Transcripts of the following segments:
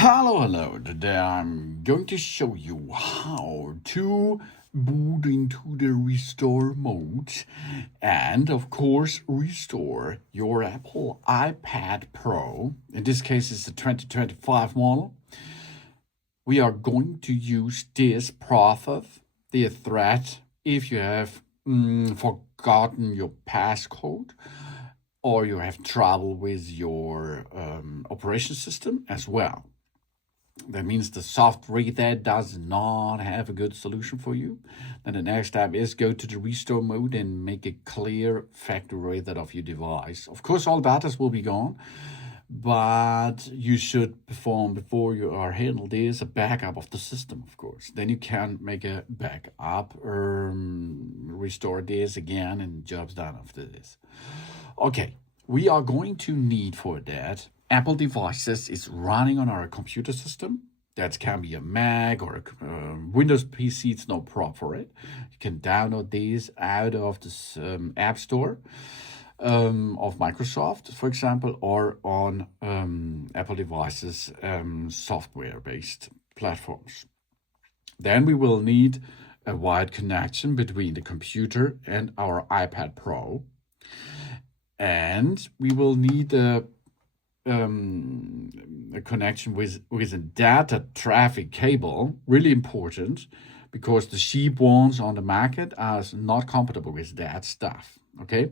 Hello. Today I'm going to show you how to boot into the restore mode and, of course, restore your Apple iPad Pro. In this case, it's the 2025 model. We are going to use this process, the thread, if you have forgotten your passcode or you have trouble with your operation system as well. That means the software that does not have a good solution for you. Then the next step is go to the restore mode and make a clear factory reset of your device. Of course, all data will be gone, but you should perform before you are handle this a backup of the system, of course. Then you can make a backup or restore this again and job's done after this. Okay, we are going to need for that Apple devices is running on our computer system. That can be a Mac or a Windows PC. It's no problem for it. You can download these out of the App Store of Microsoft, for example, or on Apple devices, software-based platforms. Then we will need a wired connection between the computer and our iPad Pro. And we will need a connection with a data traffic cable, really important, because the cheap ones on the market are not compatible with that stuff, okay?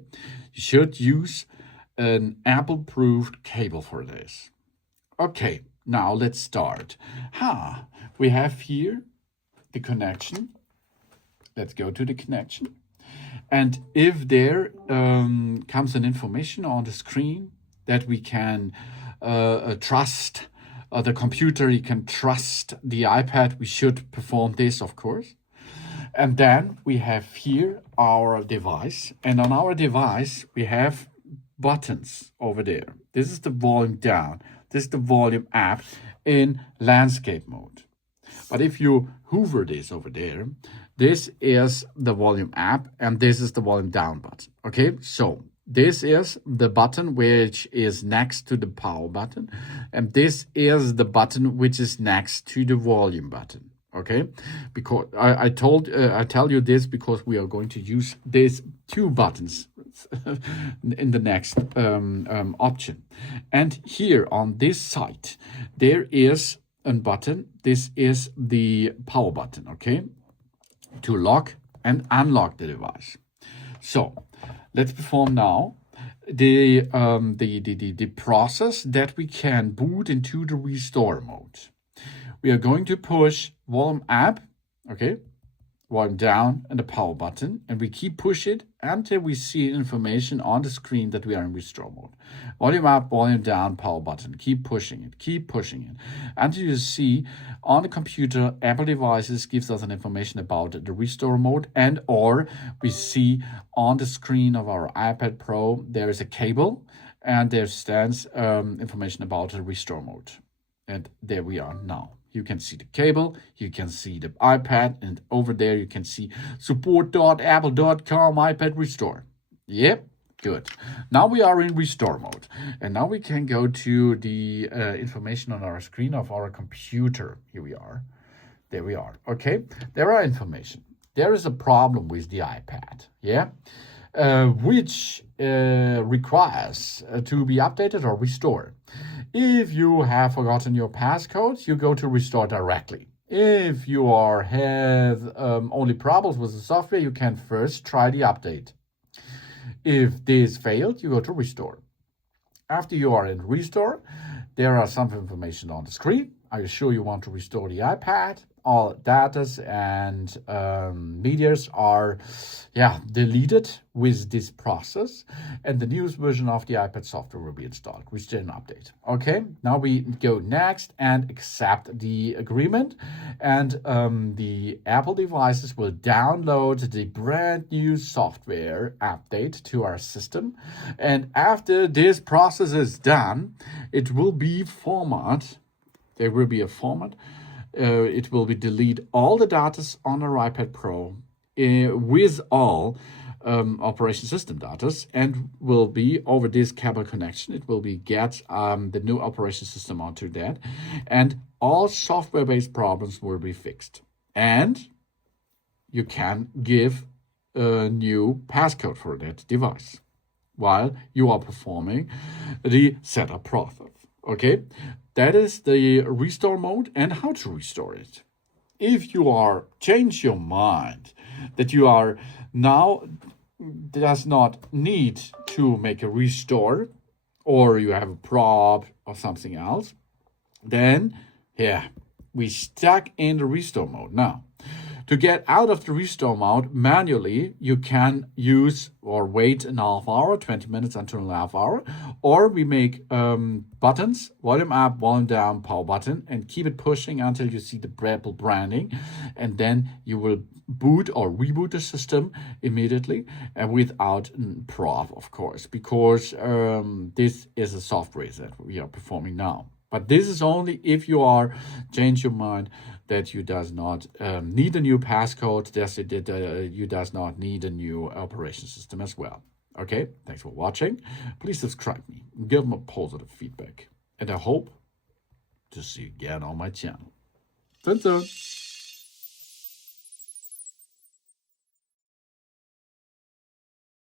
You should use an Apple-approved cable for this. Okay, now let's start. We have here the connection. Let's go to the connection. And if there comes an information on the screen that we can trust the computer, you can trust the iPad, we should perform this, of course. And then we have here our device. And on our device, we have buttons over there. This is the volume down. This is the volume up in landscape mode. But if you hover this over there, this is the volume up and this is the volume down button. Okay, so this is the button which is next to the power button, and this is the button which is next to the volume button. Okay, because I tell you this because we are going to use these two buttons in the next option. And here on this side, there is a button. This is the power button. Okay, to lock and unlock the device. So let's perform now the process that we can boot into the restore mode. We are going to push volume up, okay, volume down, and the power button, and we keep push it until we see information on the screen that we are in restore mode. Volume up, volume down, power button. Keep pushing it until you see on the computer Apple devices gives us an information about the restore mode, and or we see on the screen of our iPad Pro there is a cable and there stands information about the restore mode. And there we are now. You can see the cable, you can see the iPad, and over there you can see support.apple.com iPad restore. Yep, good. Now we are in restore mode. And now we can go to the information on our screen of our computer. Here we are. There we are. Okay, there are information. There is a problem with the iPad, yeah, which requires to be updated or restored. If you have forgotten your passcode, you go to restore directly. If you have only problems with the software, you can first try the update. If this failed, you go to restore. After you are in restore, there are some information on the screen. Are you sure you want to restore the iPad? All data and medias are deleted with this process, and the newest version of the iPad software will be installed. We still an update. Okay, now we go next and accept the agreement, and the Apple devices will download the brand new software update to our system, and after this process is done, it will be format. There will be a format. It will be delete all the data on our iPad Pro with all operation system data and will be over this cable connection. It will be get the new operation system onto that, and all software-based problems will be fixed. And you can give a new passcode for that device while you are performing the setup process. Okay, that is the restore mode and how to restore it. If you are change your mind that you are now does not need to make a restore, or you have a prob or something else, then we stuck in the restore mode. Now, to get out of the restore mode manually, you can use or wait an half hour, 20 minutes until a half hour, or we make buttons, volume up, volume down, power button, and keep it pushing until you see the Apple branding, and then you will boot or reboot the system immediately and without prob, of course, because this is a software that we are performing now. But this is only if you are change your mind that you does not need a new passcode, that you does not need a new operation system as well. Okay, thanks for watching. Please subscribe me, give them a positive feedback, and I hope to see you again on my channel. Dun dun.